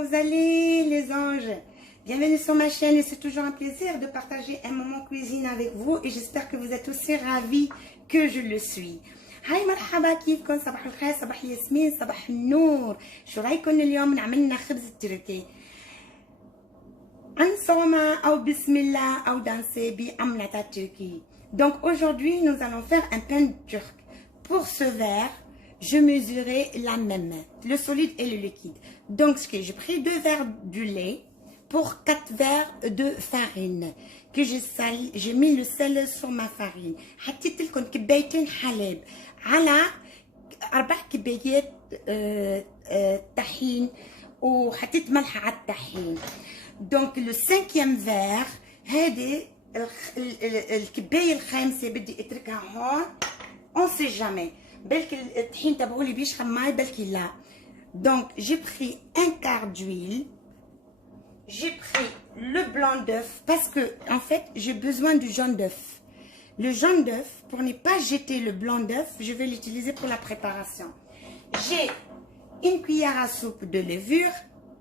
Comment vous allez les anges? Bienvenue sur ma chaîne et c'est toujours un plaisir de partager un moment cuisine avec vous et j'espère que vous êtes aussi ravis que je le suis. هاي مرحبا كيفكم؟ صباح الخير، صباح الياسمين، صباح النور. شو رايكم اليوم نعملنا خبز التركي انصوما او بسم الله او دانسي بأمنة التركي. Donc aujourd'hui nous allons faire un pain turc. Pour ce verre je mesurais la même, le solide et le liquide. Donc j'ai pris 2 verres du lait pour 4 verres de farine que j'ai mis le sel sur ma farine. حطيت لكم كبايتين حليب على 4 كبايات طحين وحطيت ملح على الطحين. دونك لو 5e فير هذه الكبايه الخامسه بدي اتركها هون. اون سي جامي بلكي الطحين تبعولي بيشرب ماي بلكي لا. دونك j'ai pris un quart d'huile. J'ai pris le blanc d'œuf parce que en fait j'ai besoin du jaune d'œuf. Le jaune d'œuf, pour ne pas jeter le blanc d'œuf, je vais l'utiliser pour la préparation. J'ai une cuillère à soupe de levure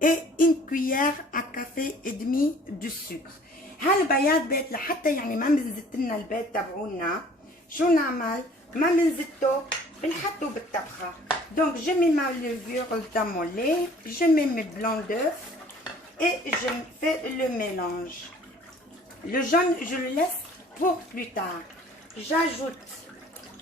et une cuillère à café et demi de sucre. هالبياض بيت لحتى يعني ما بنزت لنا البيت تبعونا. شو نعمل؟ ما بنزته بنحطه بالطبخة. Donc je mets ma levure dans mon lait, je mets mes blancs d'œuf et je fais le mélange. Le jaune je le laisse pour plus tard. J'ajoute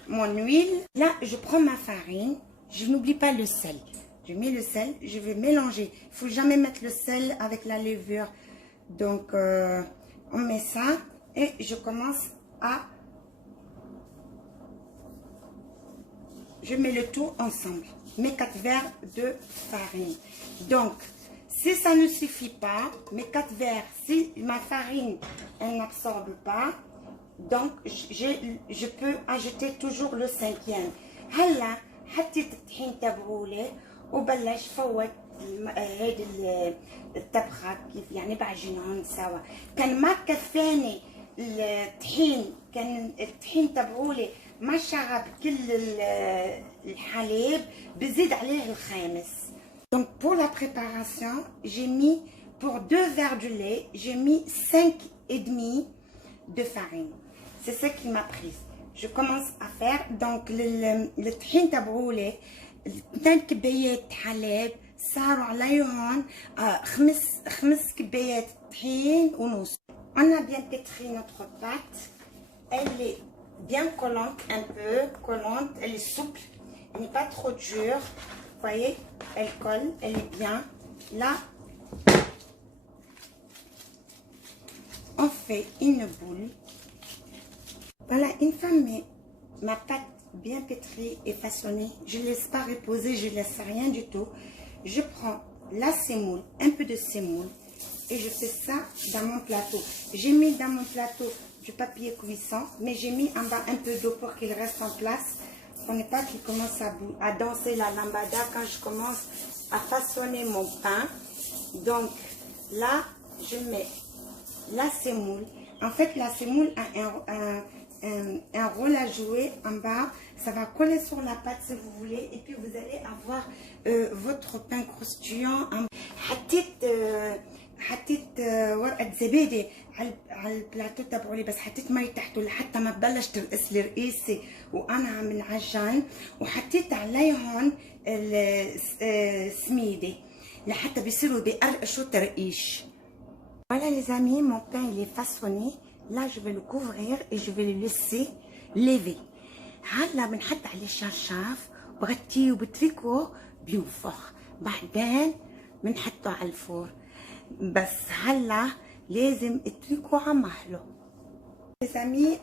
mon huile. Là je prends ma farine. Je n'oublie pas le sel. Je mets le sel, je vais mélanger. Il ne faut jamais mettre le sel avec la levure. Donc on met ça et je commence à... Je mets le tout ensemble. Mes 4 verres de farine. Donc si ça ne suffit pas, mes 4 verres, si ma farine elle n'absorbe pas, donc je peux ajouter toujours le 5e. هلا حطيت الطحين تبعولي وبلش فوت هيدي الطبخه كيف يعني بعجنهم سوا. كان ما كفاني الطحين، كان الطحين تبعولي ما شرب كل الحليب، بزيد عليه الخامس. Donc pour la préparation, j'ai mis pour 2 verres du lait, j'ai mis 5 et demi de farine. C'est ce qui m'a pris. Je commence à faire donc le طحين تبعولي 2 كبايات حليب صاروا عليهم 5 كبايات طحين ونص. On a bien pétri notre pâte. Elle est bien collante, un peu collante, elle est souple, elle n'est pas trop dure. Vous voyez, elle colle, elle est bien. Là, on fait une boule. Voilà, une fois ma pâte bien pétrie et façonnée, je ne laisse pas reposer, je ne laisse rien du tout. Je prends la semoule, un peu de semoule, et je fais ça dans mon plateau. J'ai mis dans mon plateau du papier cuisson, mais j'ai mis en bas un peu d'eau pour qu'il reste en place. On n'est pas qu'il commence à danser la lambada quand je commence à façonner mon pain. Donc là, je mets la semoule. En fait, la semoule a un rôle à jouer en bas. Ça va coller sur la pâte si vous voulez. Et puis vous allez avoir votre pain croustillant. حطيت ورقة زبادي على البلاطو تبعولي، بس حطيت مي تحته لحتى ما تبلش ترقص لي رقيصي وانا عم نعجن، وحطيت عليهم السميدة لحتى بيصيروا بيقرقشوا ترقيش. Voilà les amis, mon pain il est façonné. Là je vais le couvrir et je vais le laisser lever. هلا بنحط عليه شرشاف بغطيه وبتركه بينفخ، بعدين بنحطه على الفور. بس هلا لازم اتركه على مهله. Les amis,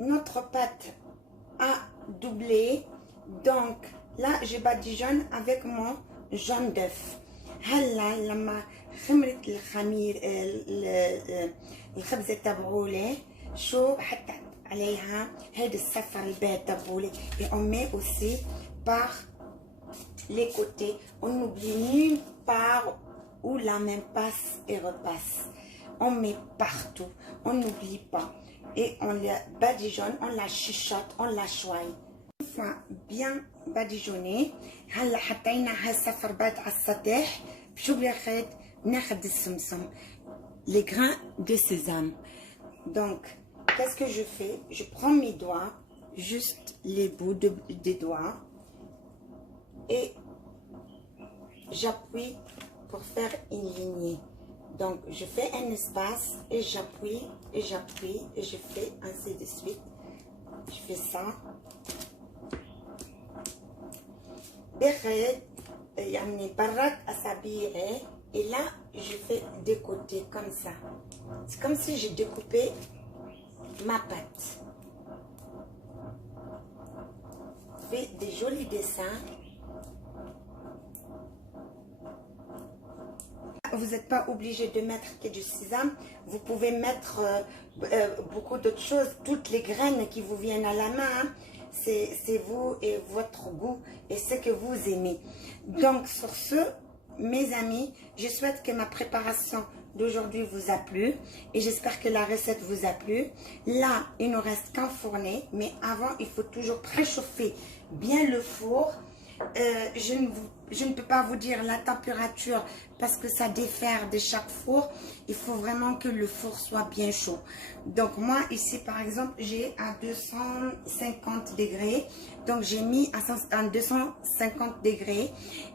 notre pâte a doublé. Donc là je badigeonne avec mon jaune d'œuf. هلا لما خمرت الخمير الخبزة تبعولي شو بحط عليها هيدا الصفر البيض تبعولي. Et on met aussi par les côtés. On n'oublie nulle part où la main passe et repasse. On met partout, on n'oublie pas. Et on la badigeonne, on la chuchote, on la choye. Une fois bien badigeonnée, هلا حطينا هالصفر بيض على السطح. شو بناخد؟ بناخد السمسم، les grains de sésame. Donc, qu'est-ce que je fais? Je prends mes doigts, juste les bouts des doigts, et j'appuie pour faire une lignée. Donc, je fais un espace et j'appuie, et j'appuie, et je fais ainsi de suite. Je fais ça. Et là, je fais des côtés comme ça. C'est comme si je découpais ma pâte. Je fais des jolis dessins. Vous n'êtes pas obligé de mettre que du sésame. Vous pouvez mettre beaucoup d'autres choses. Toutes les graines qui vous viennent à la main. Hein. C'est vous et votre goût et ce que vous aimez. Donc, sur ce, mes amis, je souhaite que ma préparation d'aujourd'hui vous a plu. Et j'espère que la recette vous a plu. Là, il ne reste qu'enfourner. Mais avant, il faut toujours préchauffer bien le four. Je ne peux pas vous dire la température parce que ça diffère de chaque four. Il faut vraiment que le four soit bien chaud. Donc moi ici par exemple j'ai à 250 degrés. Donc j'ai mis à 250 degrés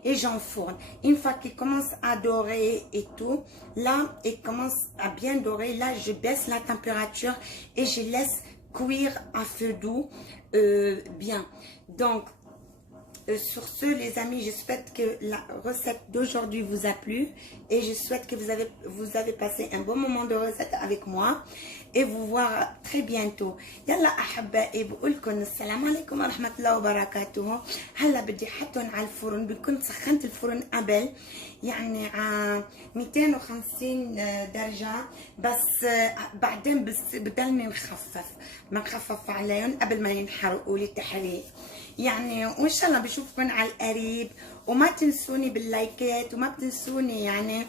et j'enfourne. Une fois qu'il commence à dorer et tout, là il commence à bien dorer. Là je baisse la température et je laisse cuire à feu doux bien. Donc sur ce, les amis, je souhaite que la recette d'aujourd'hui vous a plu et je souhaite que vous avez passé un bon moment de recette avec moi et vous voir très bientôt. يلا أحبائي بقولكم السلام عليكم ورحمة الله وبركاته. هلا بدي أحطهم على الفرن. بكون سخنت الفرن قبل يعني على 250 درجة بس بعدين بدلني نخفف عليهم قبل ما ينحرقوا لي تحريق. يعني وان شاء الله بشوفكم على القريب وما تنسوني باللايكات وما بتنسوني يعني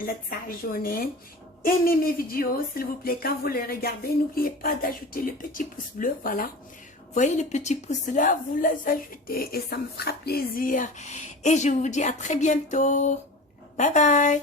لا تزعجوني. Aimez mes vidéos s'il vous plaît quand vous les regardez. N'oubliez pas d'ajouter le petit pouce bleu. Voilà. Vous voyez le petit pouce là, vous les ajoutez et ça me fera plaisir. Et je vous dis à très bientôt. Bye bye.